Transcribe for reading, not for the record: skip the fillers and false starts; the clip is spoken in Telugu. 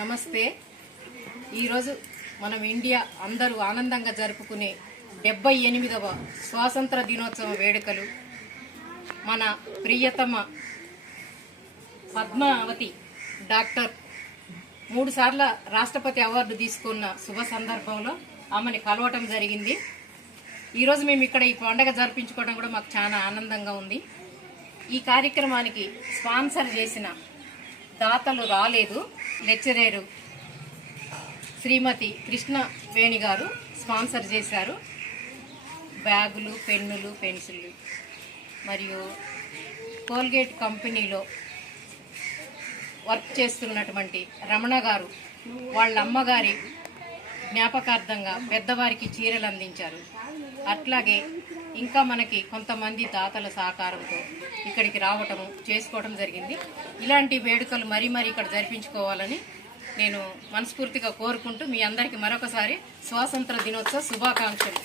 నమస్తే. ఈరోజు మనం ఇండియా అందరూ ఆనందంగా జరుపుకునే 78వ స్వాతంత్ర దినోత్సవ వేడుకలు మన ప్రియతమ పద్మావతి డాక్టర్ 3 సార్ల రాష్ట్రపతి అవార్డు తీసుకున్న శుభ సందర్భంలో ఆమెని కలవటం జరిగింది. ఈరోజు మేము ఇక్కడ ఈ పండుగ జరిపించుకోవడం కూడా మాకు చాలా ఆనందంగా ఉంది. ఈ కార్యక్రమానికి స్పాన్సర్ చేసిన దాతలు రాలేదు. లెక్చరర్ శ్రీమతి కృష్ణ వేణి గారు స్పాన్సర్ చేశారు. బ్యాగులు, పెన్నులు, పెన్సిళ్ళు మరియు కోల్గేట్ కంపెనీలో వర్క్ చేస్తున్నటువంటి రమణ గారు వాళ్ళ అమ్మగారి జ్ఞాపకార్థంగా పెద్దవారికి చీరలు అందించారు. అట్లాగే ఇంకా మనకి కొంతమంది దాతల సహకారంతో ఇక్కడికి రావటము చేసుకోవడం జరిగింది. ఇలాంటి వేడుకలు మరీ ఇక్కడ జరిపించుకోవాలని నేను మనస్ఫూర్తిగా కోరుకుంటూ మీ అందరికీ మరొకసారి స్వాతంత్ర దినోత్సవ శుభాకాంక్షలు.